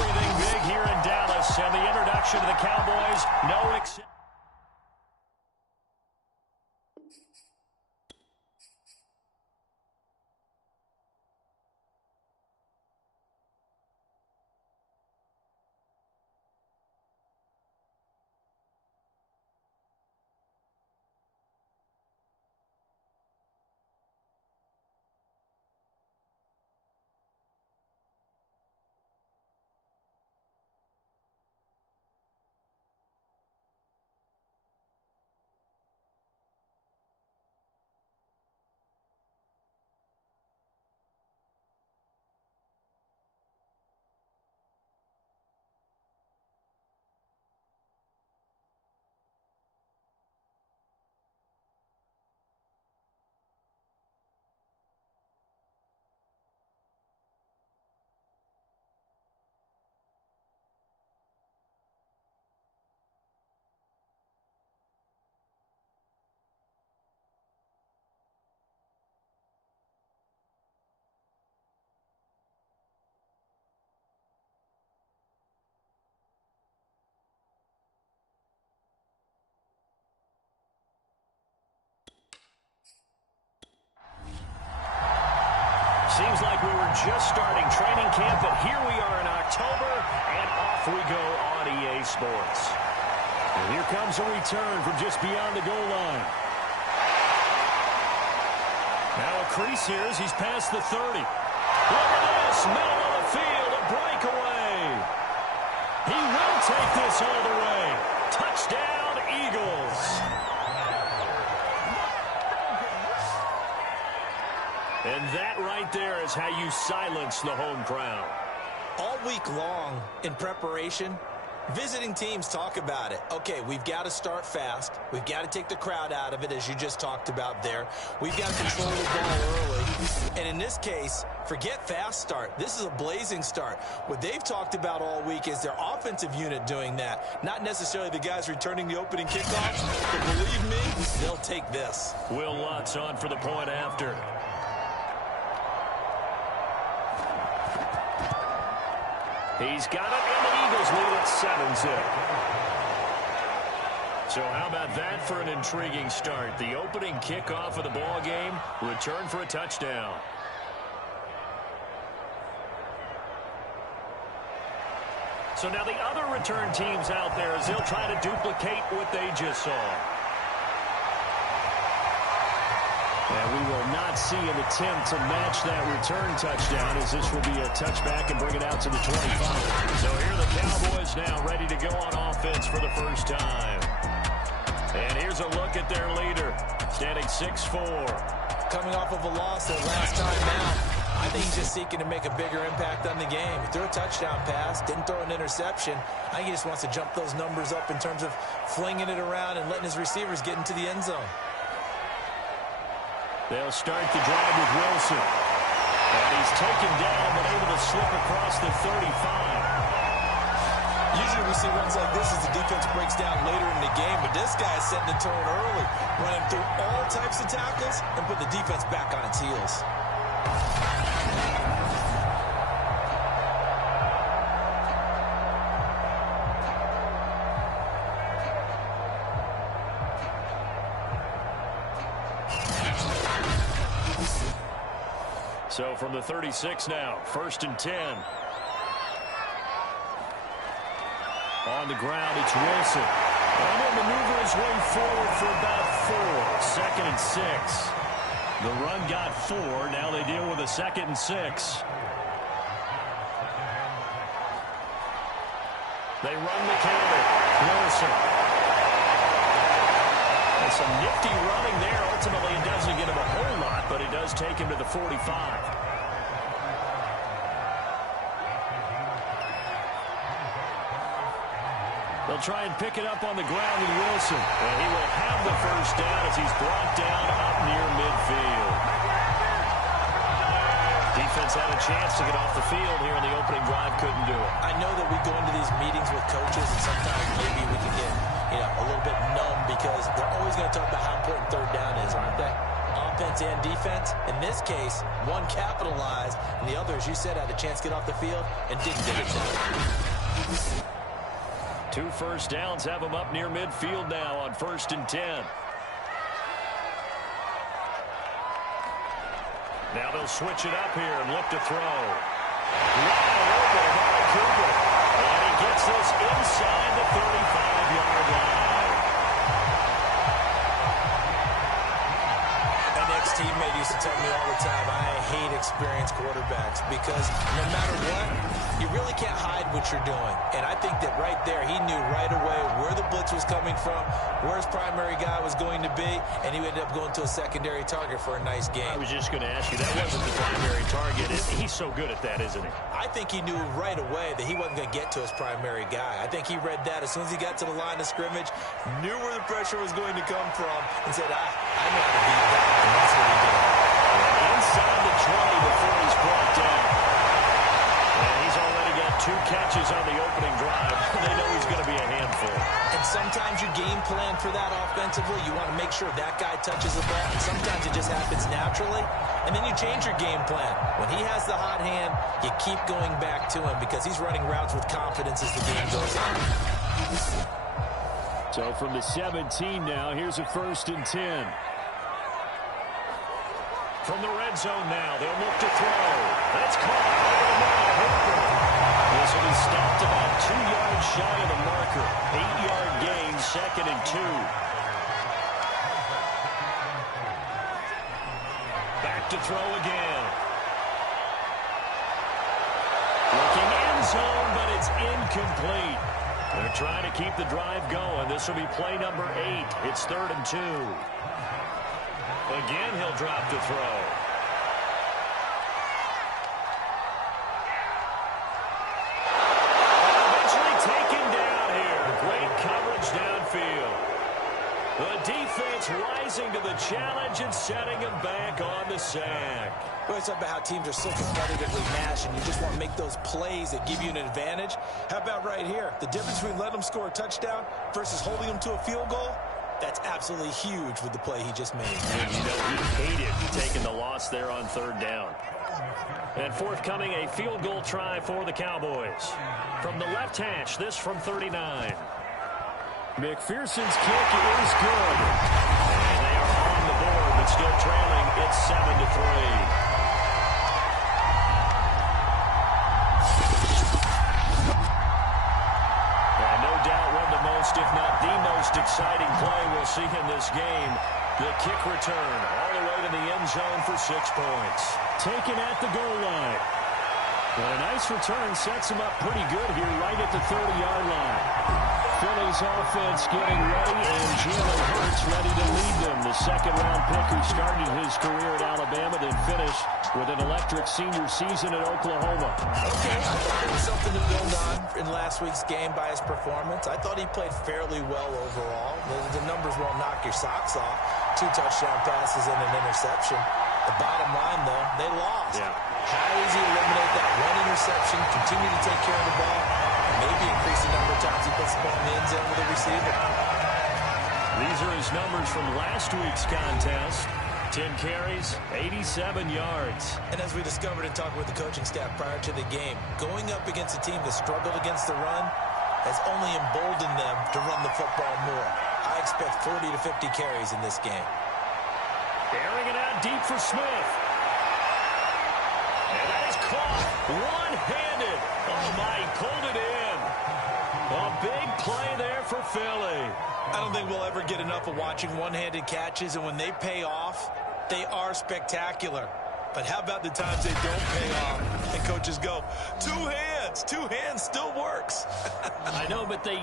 everything big here in Dallas, and the introduction to the Cowboys, no exception. Seems like we were just starting training camp, but here we are in October, and off we go on EA Sports. And here comes a return from just beyond the goal line. Now a crease here as he's past the 30. Look at this, middle of the field, a breakaway. He will take this all the way. Touchdown, Eagles. And that right there is how you silence the home crowd. All week long in preparation, visiting teams talk about it. Okay, we've got to start fast. We've got to take the crowd out of it, as you just talked about there. We've got to control the ball early. And in this case, forget fast start. This is a blazing start. What they've talked about all week is their offensive unit doing that, not necessarily the guys returning the opening kickoff. But believe me, they'll take this. Will Lutz on for the point after. He's got it, and the Eagles lead at 7-zip. So how about that for an intriguing start? The opening kickoff of the ball game, return for a touchdown. So now the other return teams out there, as they'll try to duplicate what they just saw. And we will not see an attempt to match that return touchdown, as this will be a touchback and bring it out to the 25. So here are the Cowboys now ready to go on offense for the first time. And here's a look at their leader, standing 6'4". Coming off of a loss their last time out, I think he's just seeking to make a bigger impact on the game. He threw a touchdown pass, didn't throw an interception. I think he just wants to jump those numbers up in terms of flinging it around and letting his receivers get into the end zone. They'll start the drive with Wilson. And he's taken down, but able to slip across the 35. Usually we see runs like this as the defense breaks down later in the game, but this guy is setting the tone early, running through all types of tackles and put the defense back on its heels. So from the 36 now, 1st and 10. On the ground, it's Wilson. And he'll maneuver his way forward for about 4. 2nd and 6. The run got 4. Now they deal with a 2nd and 6. They run the counter. Wilson. And some nifty running there. Ultimately, it doesn't get him a whole lot, but it does take him to the 45. They'll try and pick it up on the ground with Wilson. And he will have the first down as he's brought down up near midfield. Defense had a chance to get off the field here in the opening drive, couldn't do it. I know that we go into these meetings with coaches, and sometimes maybe we can get, a little bit numb because they're always going to talk about how important third down is, aren't they? On offense and defense. In this case, one capitalized, and the other, as you said, had a chance to get off the field and didn't get it done. 2 first downs have them up near midfield now on 1st and 10. Now they'll switch it up here and look to throw. Wide open, Amari Cooper. And he gets this inside the 35-yard line. An ex-teammate used to tell me all the time, I hate experienced quarterbacks because no matter what, you really can't hide what you're doing. And I think that right there, he knew right away where the blitz was coming from, where his primary guy was going to be, and he ended up going to a secondary target for a nice game. I was just going to ask you, that wasn't the primary target. He's so good at that, isn't he? I think he knew right away that he wasn't going to get to his primary guy. I think he read that as soon as he got to the line of scrimmage, knew where the pressure was going to come from, and said, I know how to beat that, and that's what he did. Inside the 20 before he's brought down. And he's already got 2 catches on the opening drive. They know he's going to be a handful. And sometimes you game plan for that offensively. You want to make sure that guy touches the ball. And sometimes it just happens naturally. And then you change your game plan. When he has the hot hand, you keep going back to him because he's running routes with confidence as the game goes on. So from the 17 now, here's a 1st and 10. From the red zone now, they'll look to throw. That's caught over the middle. Hooper. This will be stopped about 2 yards shy of the marker. 8-yard gain, 2nd and 2. Back to throw again. Looking end zone, but it's incomplete. They're trying to keep the drive going. This will be play number 8. It's 3rd and 2. Again, he'll drop to throw. Eventually taken down here. Great coverage downfield. The defense rising to the challenge and setting him back on the sack. We always talk about how teams are so competitively matched and you just want to make those plays that give you an advantage. How about right here? The difference between letting them score a touchdown versus holding them to a field goal? That's absolutely huge with the play he just made. And you know he hated taking the loss there on 3rd down. And forthcoming, a field goal try for the Cowboys. From the left hash, this from 39. McPherson's kick is good. And they are on the board, but still trailing. It's 7-3. If not the most exciting play we'll see in this game. The kick return all the way to the end zone for 6 points. Taken at the goal line. But a nice return sets him up pretty good here right at the 30-yard line. Philly's offense getting ready, and Jalen Hurts ready to lead them. The 2nd-round pick who started his career at Alabama, then finished with an electric senior season at Oklahoma. Okay, I thought there was something to build on in last week's game by his performance. I thought he played fairly well overall. The numbers won't knock your socks off. 2 touchdown passes and an interception. The bottom line, though, they lost. Yeah. How does he eliminate that 1 interception, continue to take care of the ball, and maybe increase the number of times he puts the ball in the end zone with a receiver? These are his numbers from last week's contest. 10 carries, 87 yards. And as we discovered in talking with the coaching staff prior to the game, going up against a team that struggled against the run has only emboldened them to run the football more. I expect 40 to 50 carries in this game. Airing it out deep for Smith. And that is caught one-handed. Oh, my, he pulled it in. A big play there for Philly. I don't think we'll ever get enough of watching one-handed catches, and when they pay off, they are spectacular. But how about the times they don't pay off and coaches go, 2 hands, 2 hands still works. I know, but they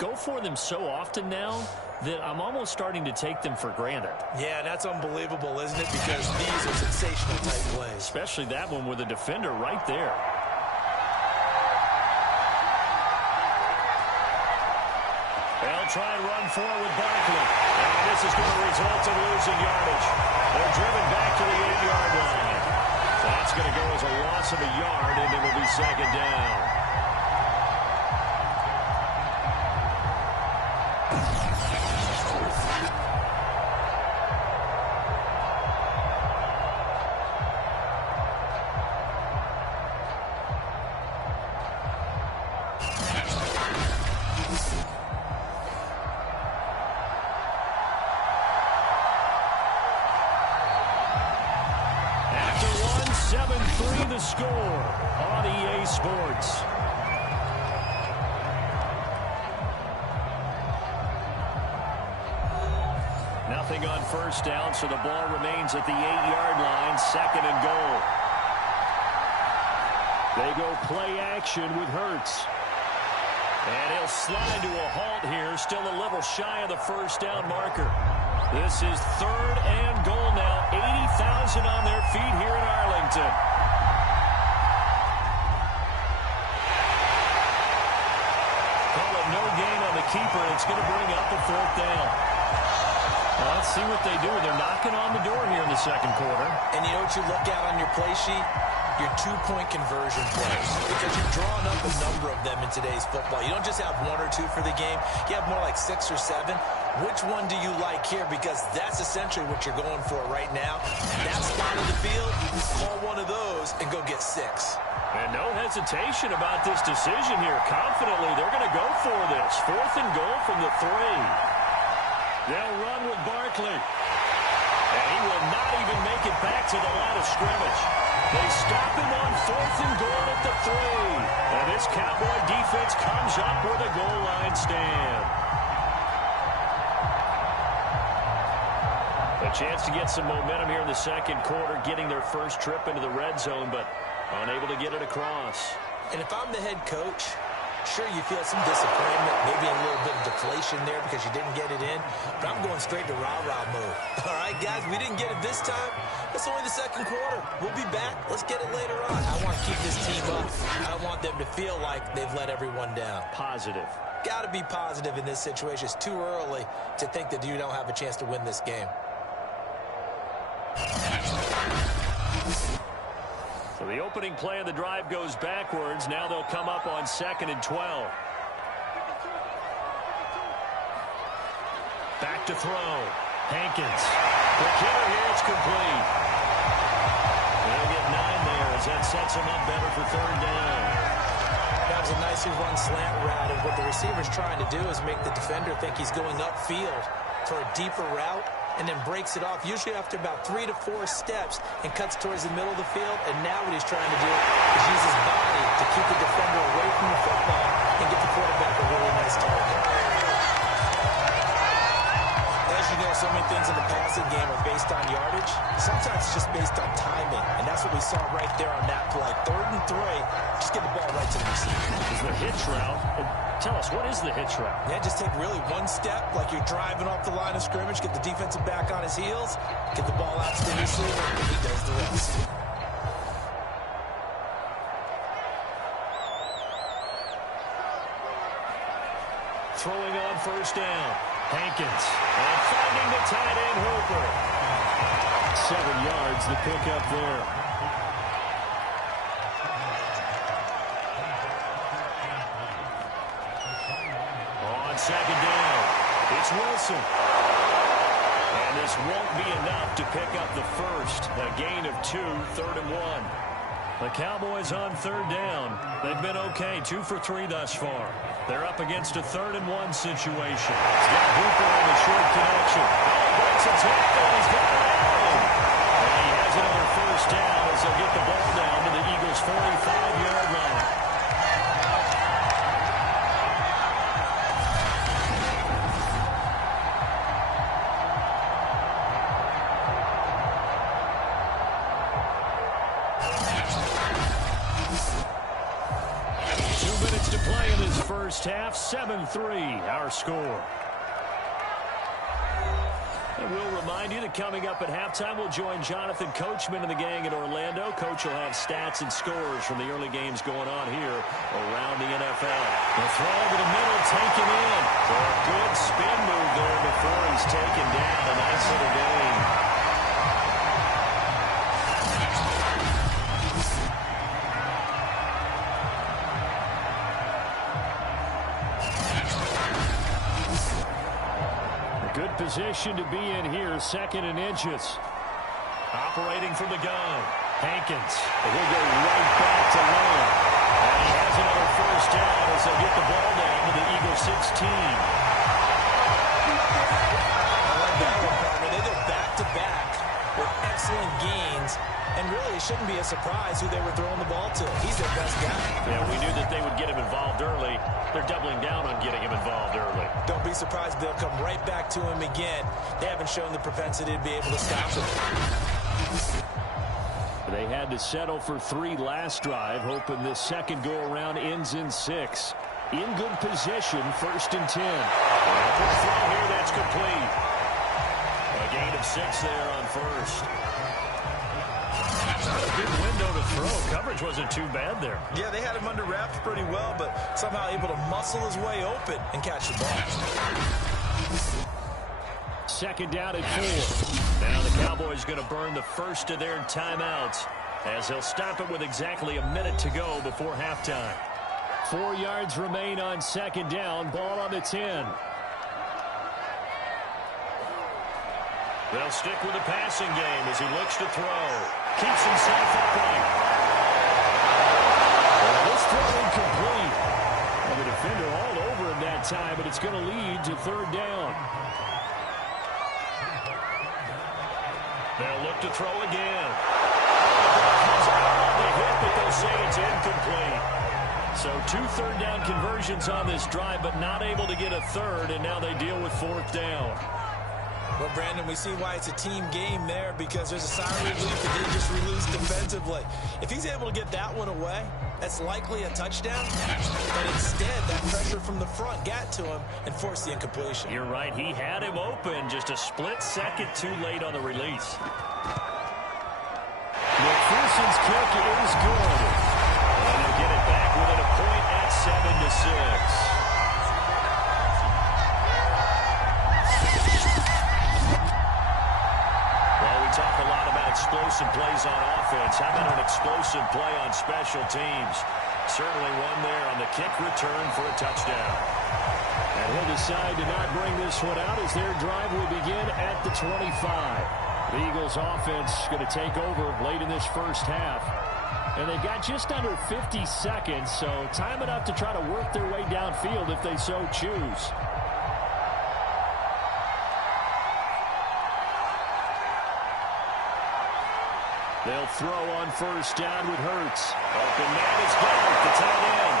go for them so often now that I'm almost starting to take them for granted. Yeah, that's unbelievable, isn't it? Because these are sensational type plays. Especially that one with a defender right there. They'll try and run forward with Barkley. And this is going to result in losing yardage. They're driven back to the 8-yard line. That's going to go as a loss of a yard, and it will be 2nd down. score on EA Sports. Nothing on first down, so the ball remains at the 8-yard line, 2nd and goal. They go play action with Hurts. And he'll slide to a halt here, still a little shy of the first down marker. This is 3rd and goal now, 80,000 on their feet here in Arlington. Call it no gain on the keeper, and it's going to bring up a 4th down. Well, let's see what they do. They're knocking on the door here in the second quarter. And you know what you look at on your play sheet? Your 2-point conversion plays. Because you've drawn up a number of them in today's football. You don't just have 1 or 2 for the game. You have more like 6 or 7. Which one do you like here? Because that's essentially what you're going for right now. That spot of the field, call one of those and go get 6. And no hesitation about this decision here. Confidently, they're going to go for this. 4th and goal from the 3. They'll run with Barkley. And he will not even make it back to the line of scrimmage. They stop him on 4th and goal at the 3. And this Cowboy defense comes up with a goal line stand. A chance to get some momentum here in the second quarter, getting their first trip into the red zone, but unable to get it across. And if I'm the head coach, sure, you feel some disappointment, maybe a little bit of deflation there because you didn't get it in, but I'm going straight to rah-rah mode. All right, guys, we didn't get it this time. It's only the second quarter. We'll be back. Let's get it later on. I want to keep this team up. I don't want them to feel like they've let everyone down. Positive. Got to be positive in this situation. It's too early to think that you don't have a chance to win this game. So the opening play of the drive goes backwards. Now they'll come up on 2nd and 12. Back to throw. Hankins. The killer here, it's complete. They'll get 9 there as that sets him up better for 3rd down. That was a nicely run slant route, and what the receiver's trying to do is make the defender think he's going upfield for a deeper route, and then breaks it off, usually after about 3 to 4 steps, and cuts towards the middle of the field. And now what he's trying to do is use his body to keep the defender away from the football and get the quarterback a really nice target. As you know, so many things in the passing game are based on yardage. Sometimes it's just based on timing, and that's what we saw right there on that play. 3rd and 3, just get the ball right to the receiver. Is the hitch route? Tell us, what is the hitch route? Yeah, just take really one step, like you're driving off the line of scrimmage, get the defensive back on his heels, get the ball out to the receiver, and he does the rest. Throwing on 1st down. Hankins. And finding the tight end Hooper. 7 yards, the pickup there. On 2nd down, it's Wilson. And this won't be enough to pick up the first. A gain of 2, 3rd and 1. The Cowboys on 3rd down. They've been okay, 2 for 3 thus far. They're up against a 3rd and 1 situation. He's got Hooper on the short connection. Breaks a tackle. He's got Allen. And he has another first down as they'll get the ball down to the Eagles' 45-yard line. To play in this first half, 7-3, our score. And we'll remind you that coming up at halftime, we'll join Jonathan Coachman and the gang in Orlando. Coach will have stats and scores from the early games going on here around the NFL. The throw over the middle, taken in. For a good spin move there before he's taken down. A nice little gain. Good position to be in here, 2nd and inches. Operating from the gun. Hankins. But he'll go right back to Lamb. And he has another first down as they'll get the ball down to the Eagles' 16. I like that one, partner. They go back-to-back with excellent gains. And really, it shouldn't be a surprise who they were throwing the ball to. He's their best guy. Yeah, we knew that they would get him involved early. They're doubling down on getting him involved early. Don't be surprised they'll come right back to him again. They haven't shown the propensity to be able to stop him. They had to settle for 3 last drive, hoping this second go-around ends in 6. In good position, 1st and 10. And a throw here, that's complete. A gain of 6 there on 1st. Not a big window to throw. Coverage wasn't too bad there. Yeah, they had him under wraps pretty well, but somehow able to muscle his way open and catch the ball. 2nd down at 4. Now the Cowboys going to burn the first of their timeouts as they'll stop it with exactly a minute to go before halftime. 4 yards remain on 2nd down. Ball on the 10. They'll stick with the passing game as he looks to throw. Keeps himself upright. Well, this throw incomplete. Well, the defender all over him that time, but it's going to lead to 3rd down. They'll look to throw again. Comes out on the hit, but they'll say it's incomplete. So 2 third-down conversions on this drive, but not able to get a third, and now they deal with 4th down. Well, Brandon, we see why it's a team game there because there's a sign of relief that they just released defensively. If he's able to get that one away, that's likely a touchdown. But instead, that pressure from the front got to him and forced the incompletion. You're right. He had him open just a split second too late on the release. McPherson's kick is good. And they'll get it back within a point at 7-6. Talk a lot about explosive plays on offense. How about an explosive play on special teams? Certainly one there on the kick return for a touchdown. And he'll decide to not bring this one out as their drive will begin at the 25. The Eagles offense going to take over late in this first half. And they've got just under 50 seconds, so time enough to try to work their way downfield if they so choose. They'll throw on 1st down with Hurts. Open man is Garrett, the tight end.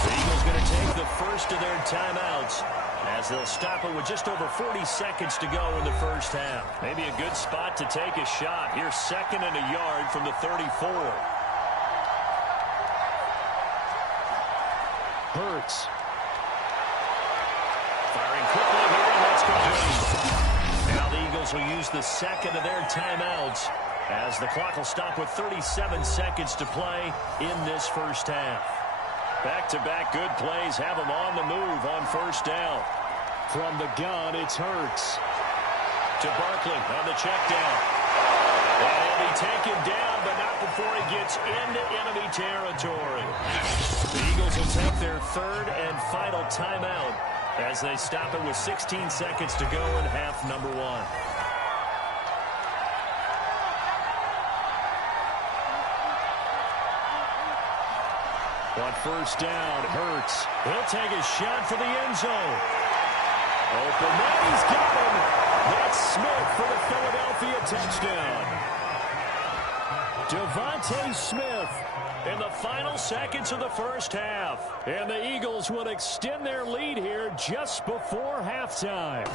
The Eagles going to take the first of their timeouts as they'll stop it with just over 40 seconds to go in the first half. Maybe a good spot to take a shot. Here's 2nd and a yard from the 34. Hurts. Firing quickly here, and that's complete. Now the Eagles will use the 2nd of their timeouts as the clock will stop with 37 seconds to play in this first half. Back-to-back good plays have them on the move on 1st down. From the gun, it's Hurts. To Barkley on the check down. And he'll be taken down, but not before he gets into enemy territory. The Eagles will take their 3rd and final timeout as they stop it with 16 seconds to go in half number 1. On 1st down, Hurts. He'll take a shot for the end zone. Open man, he's got him. That's Smith for the Philadelphia touchdown. Devontae Smith in the final seconds of the first half. And the Eagles will extend their lead here just before halftime.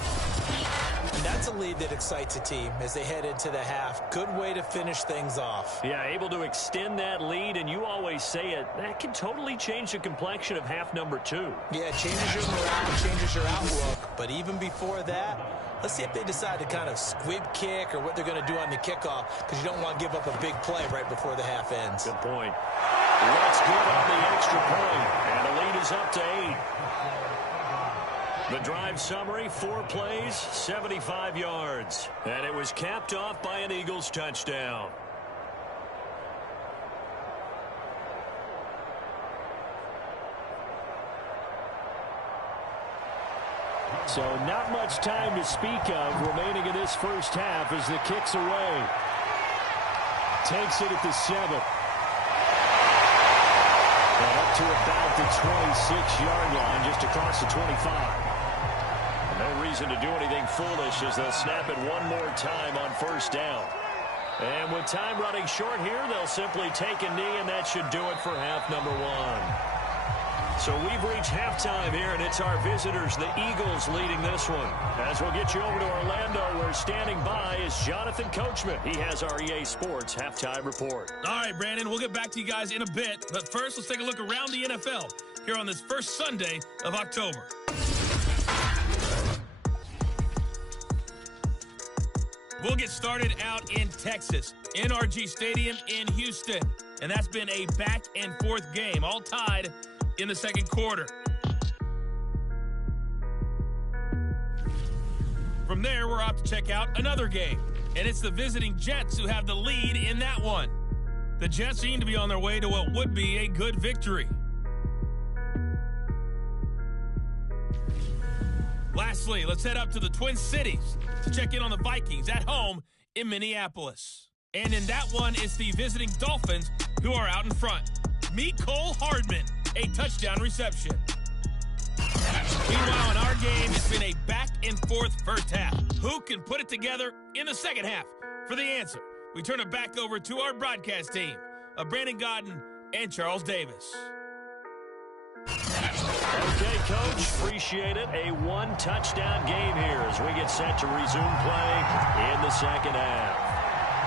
And that's a lead that excites a team as they head into the half. Good way to finish things off. Yeah, able to extend that lead, and you always say it, that can totally change the complexion of half number 2. Yeah, it changes your morale, changes your outlook. But even before that, let's see if they decide to kind of squib kick or what they're going to do on the kickoff, because you don't want to give up a big play right before the half ends. Good point. Let's get on the extra point, and the lead is up to 8. The drive summary, 4 plays, 75 yards. And it was capped off by an Eagles touchdown. So not much time to speak of remaining in this first half as the kick's away. Takes it at the 7. And up to about the 26-yard line, just across the 25. No reason to do anything foolish as they'll snap it one more time on 1st down. And with time running short here, they'll simply take a knee, and that should do it for half number one. So we've reached halftime here, and it's our visitors, the Eagles, leading this one. As we'll get you over to Orlando, where standing by is Jonathan Coachman. He has our EA Sports halftime report. All right, Brandon, we'll get back to you guys in a bit. But first, let's take a look around the NFL here on this first Sunday of October. We'll get started out in Texas, NRG Stadium in Houston. And that's been a back-and-forth game, all tied in the second quarter. From there, we're off to check out another game. And it's the visiting Jets who have the lead in that one. The Jets seem to be on their way to what would be a good victory. Lastly, let's head up to the Twin Cities to check in on the Vikings at home in Minneapolis. And in that one, it's the visiting Dolphins who are out in front. Meet Cole Hardman, a touchdown reception. Meanwhile, in our game, it's been a back-and-forth first half. Who can put it together in the second half? For the answer, we turn it back over to our broadcast team of Brandon Godden and Charles Davis. Okay, Coach, appreciate it. A one-touchdown game here as we get set to resume play in the second half.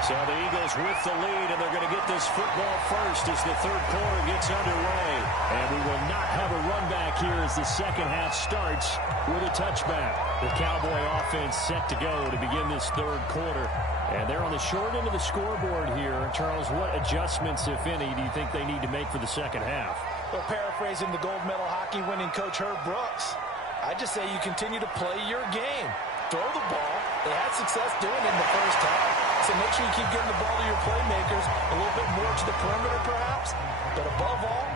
So the Eagles with the lead, and they're going to get this football first as the third quarter gets underway. And we will not have a run back here as the second half starts with a touchback. The Cowboy offense set to go to begin this third quarter. And they're on the short end of the scoreboard here. Charles, what adjustments, if any, do you think they need to make for the second half? Well, paraphrasing the gold medal hockey winning coach Herb Brooks, I just say you continue to play your game. Throw the ball. They had success doing it in the first half. So make sure you keep getting the ball to your playmakers, a little bit more to the perimeter perhaps. But above all,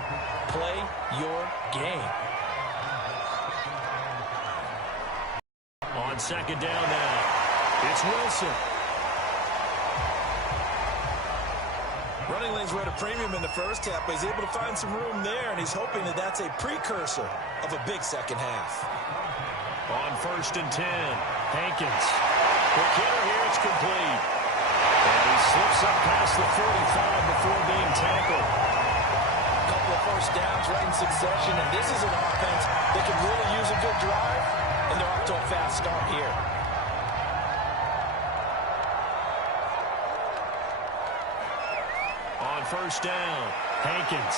play your game. On second down now, it's Wilson. Running lanes were at a premium in the first half, but he's able to find some room there, and he's hoping that that's a precursor of a big second half. On 1st and 10, Hankins. The kicker here, it's complete. And he slips up past the 45 before being tackled. A couple of first downs right in succession, and this is an offense that can really use a good drive, and they're off to a fast start here. On 1st down, Hankins.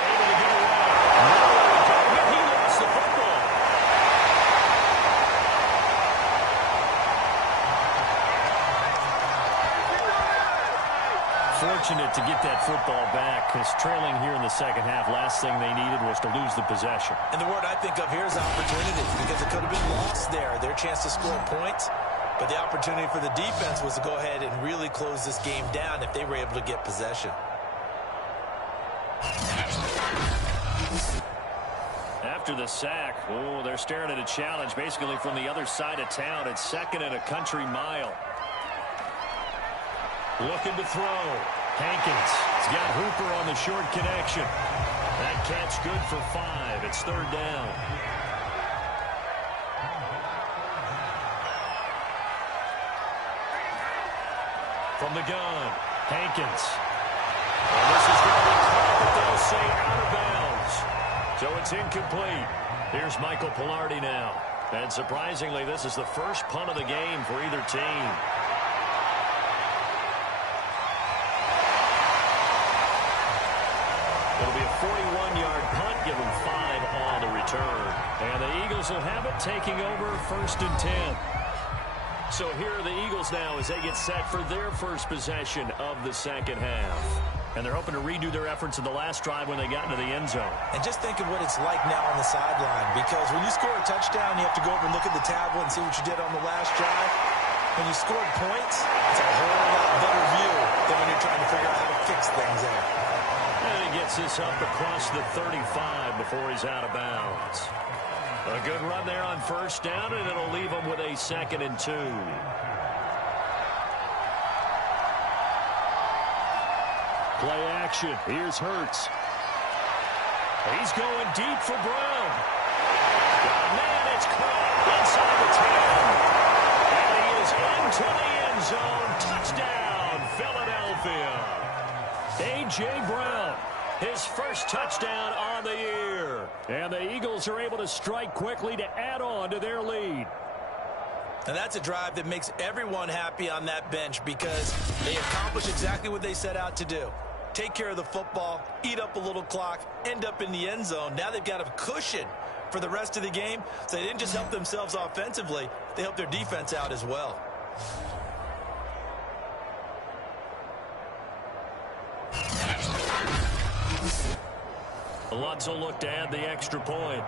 Able to get away. He lost the football. Fortunate to get that football back, because trailing here in the second half, last thing they needed was to lose the possession. And the word I think of here is opportunity, because it could have been lost there. Their chance to score points. But the opportunity for the defense was to go ahead and really close this game down if they were able to get possession. After the sack, they're staring at a challenge basically from the other side of town. It's 2nd and a country mile. Looking to throw. Hankins. He's got Hooper on the short connection. That catch good for 5. It's 3rd down. From the gun, Hankins. And this is going to be caught, but they'll say out of bounds. So it's incomplete. Here's Michael Pilardi now. And surprisingly, this is the first punt of the game for either team. It'll be a 41-yard punt, give them 5 on the return. And the Eagles will have it, taking over 1st and 10. So here are the Eagles now as they get set for their first possession of the second half. And they're hoping to redo their efforts in the last drive when they got into the end zone. And just think of what it's like now on the sideline, because when you score a touchdown, you have to go over and look at the tablet and see what you did on the last drive. When you scored points, it's a whole lot better view than when you're trying to figure out how to fix things there. And he gets this up across the 35 before he's out of bounds. A good run there on 1st down, and it'll leave them with a 2nd and 2. Play action. Here's Hurts. He's going deep for Brown. Man, it's caught inside the 10. And he is into the end zone. Touchdown, Philadelphia. A.J. Brown, his first touchdown on the year. And the Eagles are able to strike quickly to add on to their lead. And that's a drive that makes everyone happy on that bench because they accomplished exactly what they set out to do. Take care of the football, eat up a little clock, end up in the end zone. Now they've got a cushion for the rest of the game. So they didn't just help themselves offensively, they helped their defense out as well. Lutz will look to add the extra point.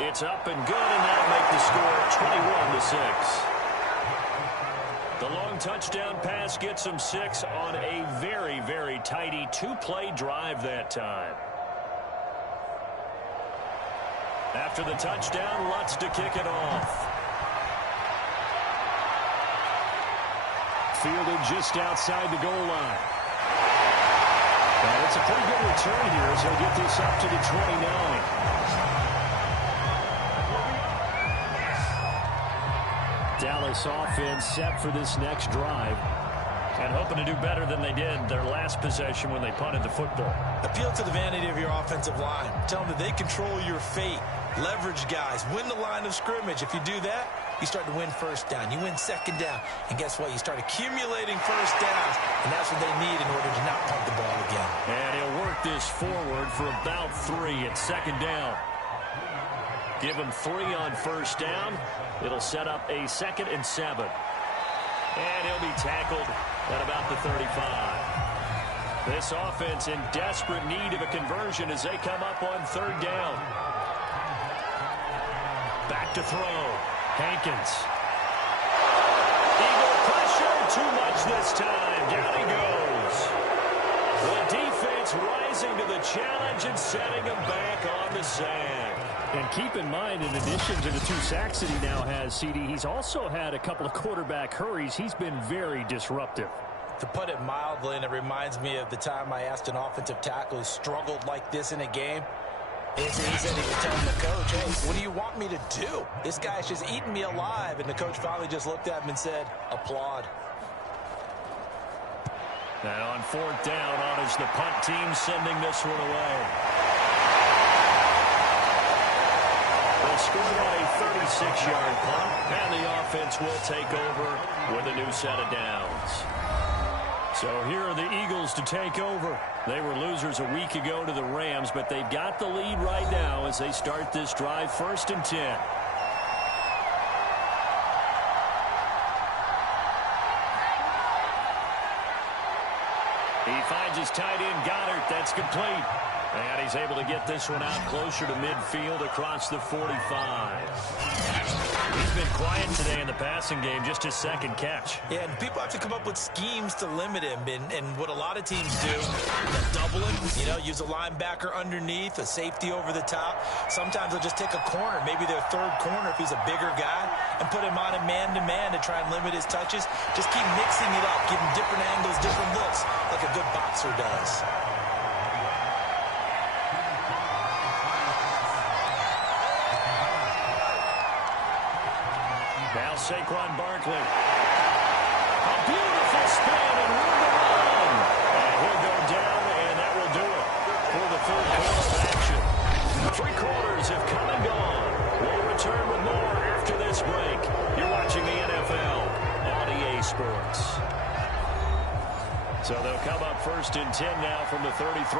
It's up and good, and that'll make the score 21-6. The long touchdown pass gets them 6 on a very, very tidy two-play drive that time. After the touchdown, Lutz to kick it off. Fielded just outside the goal line. Well, it's a pretty good return here as he'll get this up to the 29. Dallas offense set for this next drive and hoping to do better than they did their last possession when they punted the football. Appeal to the vanity of your offensive line. Tell them that they control your fate. Leverage guys. Win the line of scrimmage. If you do that, you start to win first down. You win second down. And guess what? You start accumulating first downs. And that's what they need in order to not punt the ball again. And he'll work this forward for about 3 at second down. Give him 3 on first down. It'll set up a 2nd and 7. And he'll be tackled at about the 35. This offense in desperate need of a conversion as they come up on 3rd down. Back to throw. Hankins. Eagle pressure. Too much this time. Down he goes. The defense rising to the challenge and setting him back on the sand. And keep in mind, in addition to the 2 sacks that he now has, CD, he's also had a couple of quarterback hurries. He's been very disruptive. To put it mildly, and it reminds me of the time I asked an offensive tackle who struggled like this in a game. He said he was telling the coach, hey, what do you want me to do? This guy's just eating me alive. And the coach finally just looked at him and said, applaud. And on 4th down, on is the punt team sending this one away. They'll score on a 36-yard punt, and the offense will take over with a new set of downs. So here are the Eagles to take over. They were losers a week ago to the Rams, but they've got the lead right now as they start this drive 1st and 10. He finds his tight end, Goddard. That's complete. And he's able to get this one out closer to midfield across the 45. He's been quiet today in the passing game, just his 2nd catch. Yeah, and people have to come up with schemes to limit him. And what a lot of teams do, they'll double him, use a linebacker underneath, a safety over the top. Sometimes they'll just take a corner, maybe their 3rd corner if he's a bigger guy, and put him on a man-to-man to try and limit his touches. Just keep mixing it up, give him different angles, different looks, like a good boxer does. Now Saquon Barkley. A beautiful spin and room to run. And he'll go down, and that will do it for the 3rd quarter of action. 3 quarters have come and gone. We'll return with more after this break. You're watching the NFL on EA Sports. So they'll come up 1st and 10 now from the 33.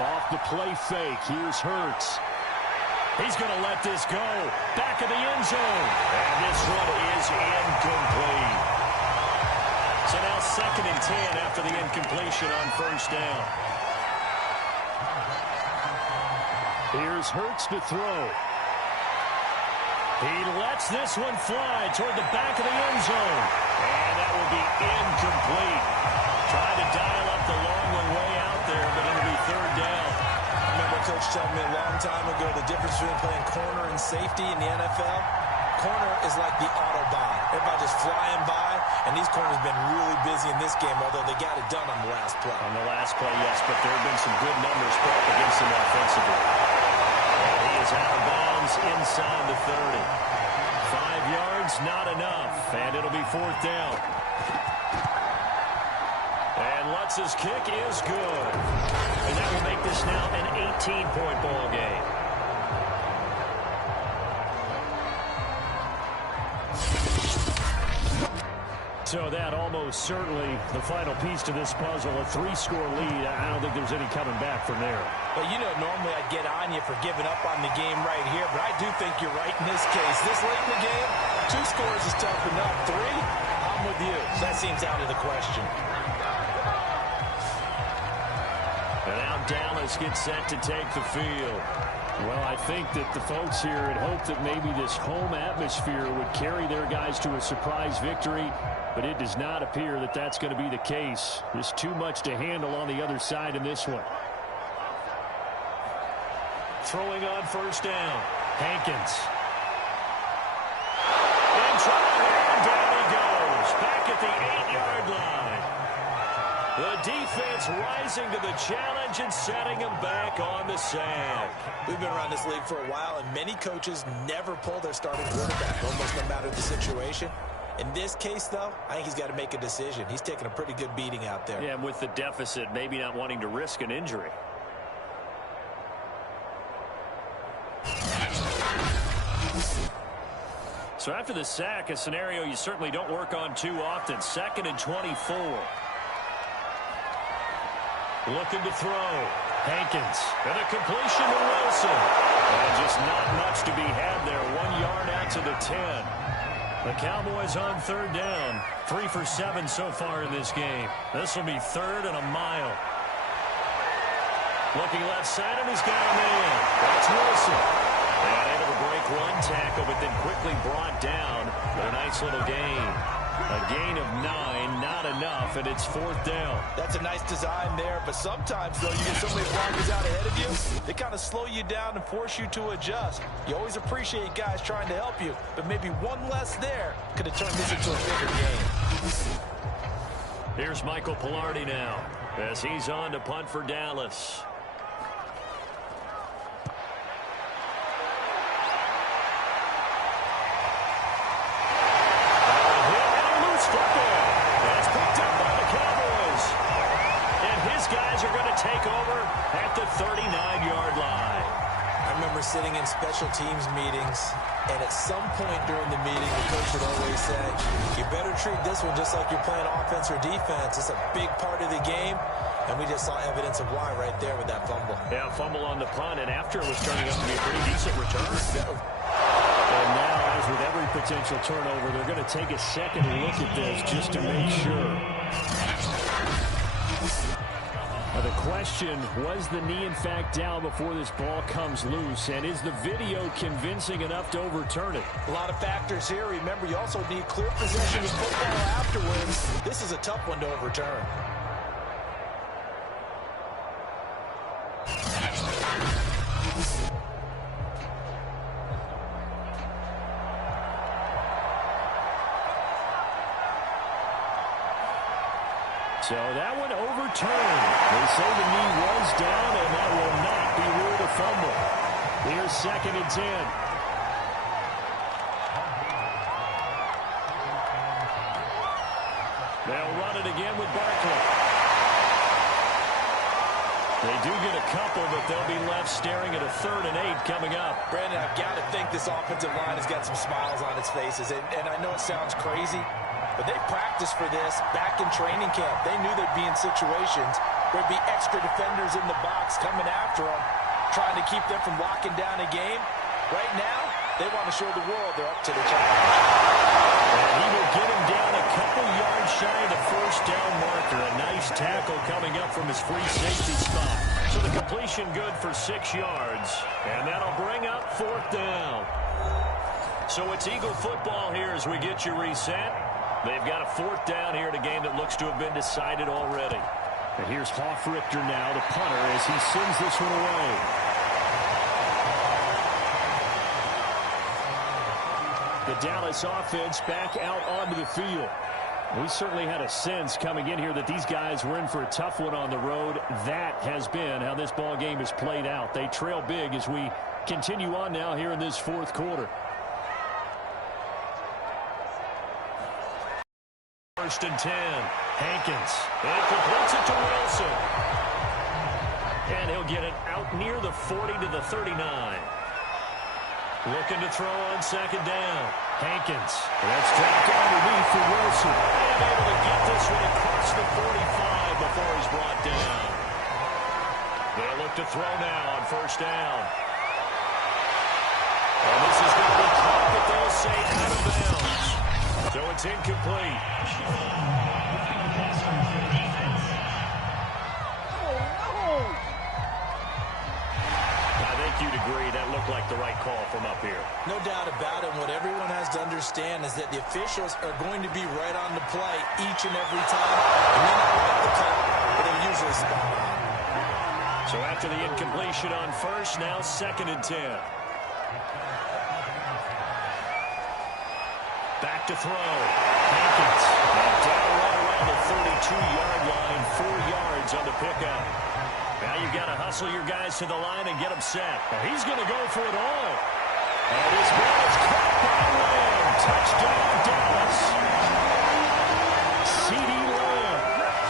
Off the play fake. Here's Hurts. He's going to let this go. Back of the end zone. And this one is incomplete. So now 2nd and 10 after the incompletion on 1st down. Here's Hurts to throw. He lets this one fly toward the back of the end zone. And that will be incomplete. Tried to dial up the long one way out there, but it'll be 3rd down. Coach told me a long time ago the difference between playing corner and safety in the NFL, corner is like the Autobahn. Everybody just flying by, and these corners have been really busy in this game, although they got it done on the last play. On the last play, yes, but there have been some good numbers put up against them offensively. And he is out of bounds inside the 30. 5 yards, not enough, and it'll be 4th down. And Lutz's kick is good. And that will make this now an 18-point ball game. So that almost certainly the final piece to this puzzle, a 3-score lead. I don't think there's any coming back from there. Well, you know, normally I'd get on you for giving up on the game right here, but I do think you're right in this case. This late in the game, 2 scores is tough enough. 3, I'm with you. That seems out of the question. And now Dallas gets set to take the field. Well, I think that the folks here had hoped that maybe this home atmosphere would carry their guys to a surprise victory, but it does not appear that that's going to be the case. There's too much to handle on the other side in this one. Throwing on 1st down. Hankins. And down he goes. Back at the 8-yard line. The defense rising to the challenge and setting him back on the sack. We've been around this league for a while, and many coaches never pull their starting quarterback, almost no matter the situation. In this case, though, I think he's got to make a decision. He's taking a pretty good beating out there. Yeah, and with the deficit, maybe not wanting to risk an injury. So after the sack, a scenario you certainly don't work on too often. 2nd and 24. Looking to throw. Hankins. And a completion to Wilson. And just not much to be had there. 1 yard out to the 10. The Cowboys on 3rd down. 3 for 7 so far in this game. This will be 3rd and a mile. Looking left side, and he's got a man. That's Wilson. And able to break 1 tackle, but then quickly brought down with a nice little gain. A gain of 9, not enough, and it's 4th down. That's a nice design there, but sometimes, though, you get so many blockers out ahead of you, they kind of slow you down and force you to adjust. You always appreciate guys trying to help you, but maybe one less there could have turned this into a bigger game. Here's Michael Pilardi now as he's on to punt for Dallas. Take over at the 39-yard line. I remember sitting in special teams meetings, and at some point during the meeting, the coach would always say, you better treat this one just like you're playing offense or defense. It's a big part of the game, and we just saw evidence of why right there with that fumble. Yeah, fumble on the punt, and after it was turning up to be a pretty decent return. And now, as with every potential turnover, they're going to take a second look at this just to make sure. The question, was the knee in fact down before this ball comes loose? And is the video convincing enough to overturn it? A lot of factors here. Remember, you also need clear possession of football afterwards. This is a tough one to overturn. So that one overturned. They say the knee was down, and that will not be ruled a fumble. Here's 2nd and 10. They'll run it again with Barkley. They do get a couple, but they'll be left staring at a 3rd and 8 coming up. Brandon, I've got to think this offensive line has got some smiles on its faces. And I know it sounds crazy, but they practiced for this back in training camp. They knew they'd be in situations where there'd be extra defenders in the box coming after them, trying to keep them from locking down a game. Right now, they want to show the world they're up to the challenge. And he will get him down a couple yards shy of the 1st down marker. A nice tackle coming up from his free safety spot. So the completion good for 6 yards. And that'll bring up 4th down. So it's Eagle football here as we get you reset. They've got a 4th down here in a game that looks to have been decided already. And here's Hoffrichter now, the punter, as he sends this one away. The Dallas offense back out onto the field. We certainly had a sense coming in here that these guys were in for a tough one on the road. That has been how this ball game has played out. They trail big as we continue on now here in this fourth quarter. First and 10. Hankins. And completes it to Wilson. And he'll get it out near the 40 to the 39. Looking to throw on second down. Hankins. That's dropped underneath for Wilson. And able to get this one across the 45 before he's brought down. They'll look to throw now on first down. And this is going to be caught, but they'll say out of bounds. So it's incomplete. You'd agree that looked like the right call from up here. No doubt about it. What everyone has to understand is that the officials are going to be right on the play each and every time. They may not like the call, but they're usually spot on. So after the incompletion on first, now second and 10. Back to throw. Hankins. And down right around the 32-yard line. 4 yards on the pickup. Now you've got to hustle your guys to the line and get them set. Now he's going to go for it all. And his ball is caught by Lamb. Touchdown, Dallas. C.D. Lamb,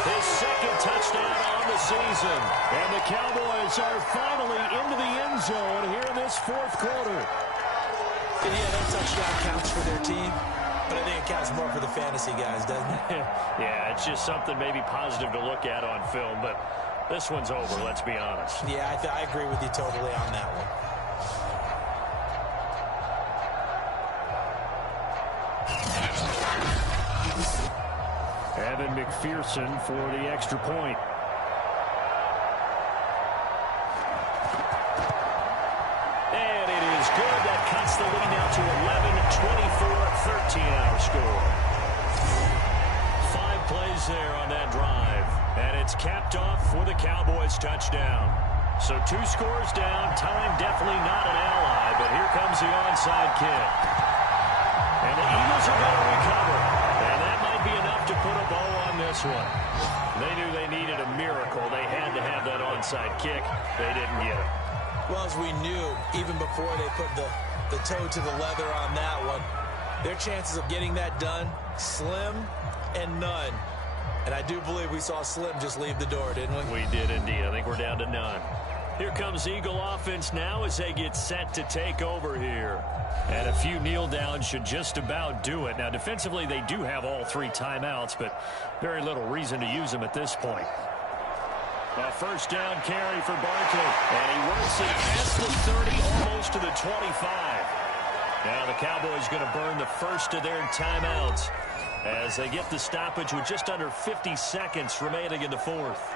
his second touchdown on the season. And the Cowboys are finally into the end zone here in this fourth quarter. Yeah, that touchdown counts for their team. But I think it counts more for the fantasy guys, doesn't it? Yeah, it's just something maybe positive to look at on film, but this one's over, let's be honest. Yeah, I agree with you totally on that one. Evan McPherson for the extra point. And it is good. That cuts the lead now to 11, 24, 13 our score. 5 plays there on that drive. And it's capped off for the Cowboys touchdown. So 2 scores down. Time definitely not an ally, but here comes the onside kick. And the Eagles are going to recover. And that might be enough to put a bow on this one. They knew they needed a miracle. They had to have that onside kick. They didn't get it. Well, as we knew, even before they put the toe to the leather on that one, their chances of getting that done, slim and none. And I do believe we saw Slim just leave the door, didn't we? We did indeed. I think we're down to none. Here comes Eagle offense now as they get set to take over here. And a few kneel downs should just about do it. Now, defensively, they do have all 3 timeouts, but very little reason to use them at this point. A first down carry for Barkley. And he works it past the 30, almost to the 25. Now the Cowboys going to burn the first of their timeouts as they get the stoppage with just under 50 seconds remaining in the fourth.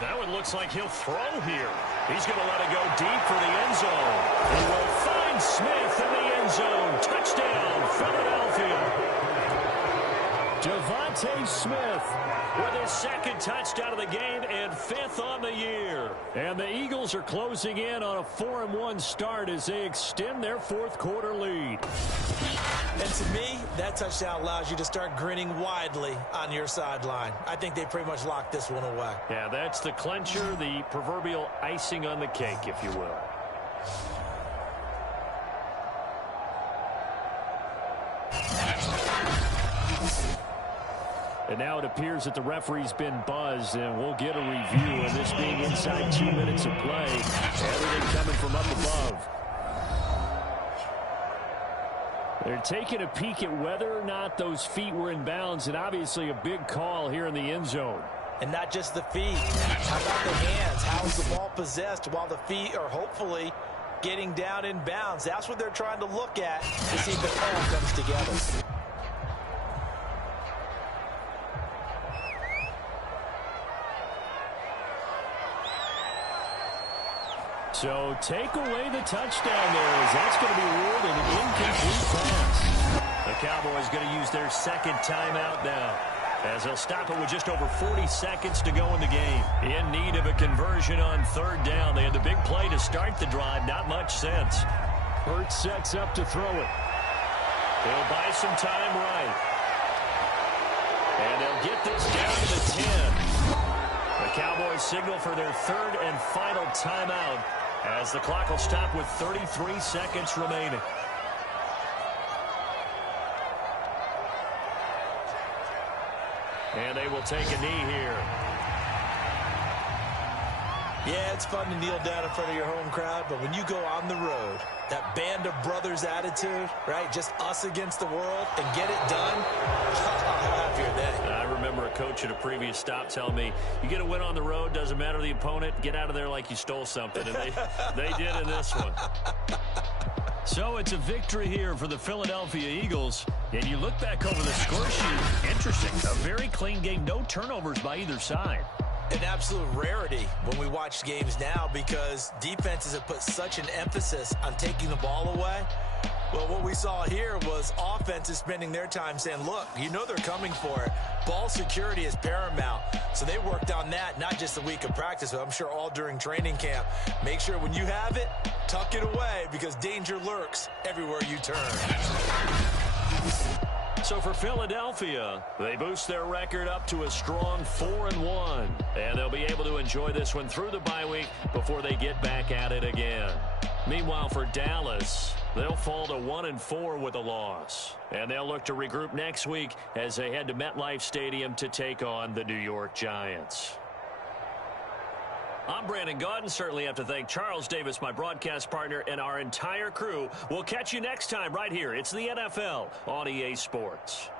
That one looks like he'll throw here. He's going to let it go deep for the end zone. He will find Smith in the end zone. Touchdown, Philadelphia. Devontae Smith with his second touchdown of the game and 5th on the year. And the Eagles are closing in on a 4-1 start as they extend their fourth quarter lead. And to me, that touchdown allows you to start grinning widely on your sideline. I think they pretty much locked this one away. Yeah, that's the clincher, the proverbial icing on the cake, if you will. And now it appears that the referee's been buzzed, and we'll get a review of this being inside 2 minutes of play. Everything coming from up above. They're taking a peek at whether or not those feet were in bounds, and obviously a big call here in the end zone. And not just the feet. How about the hands? How is the ball possessed while the feet are hopefully getting down in bounds? That's what they're trying to look at to see if it all comes together. So take away the touchdown there, as that's going to be ruled an incomplete pass. The Cowboys going to use their second timeout now, as they'll stop it with just over 40 seconds to go in the game. In need of a conversion on third down. They had the big play to start the drive. Not much sense. Hurts sets up to throw it. He'll buy some time right. And they'll get this down to the 10. The Cowboys signal for their third and final timeout as the clock will stop with 33 seconds remaining. And they will take a knee here. Yeah, it's fun to kneel down in front of your home crowd, but when you go on the road, that band of brothers attitude, right, just us against the world, and get it done, how happy are they? I remember a coach at a previous stop telling me, you get a win on the road, doesn't matter the opponent, get out of there like you stole something, and they did in this one. So it's a victory here for the Philadelphia Eagles. And you look back over the score sheet, interesting. A very clean game, no turnovers by either side. An absolute rarity when we watch games now because defenses have put such an emphasis on taking the ball away. Well, what we saw here was offenses spending their time saying, look, you know they're coming for it. Ball security is paramount. So they worked on that, not just a week of practice, but I'm sure all during training camp. Make sure when you have it, tuck it away because danger lurks everywhere you turn. So for Philadelphia, they boost their record up to a strong 4-1. And they'll be able to enjoy this one through the bye week before they get back at it again. Meanwhile, for Dallas, they'll fall to 1-4 with a loss. And they'll look to regroup next week as they head to MetLife Stadium to take on the New York Giants. I'm Brandon Gaudin. Certainly have to thank Charles Davis, my broadcast partner, and our entire crew. We'll catch you next time right here. It's the NFL on EA Sports.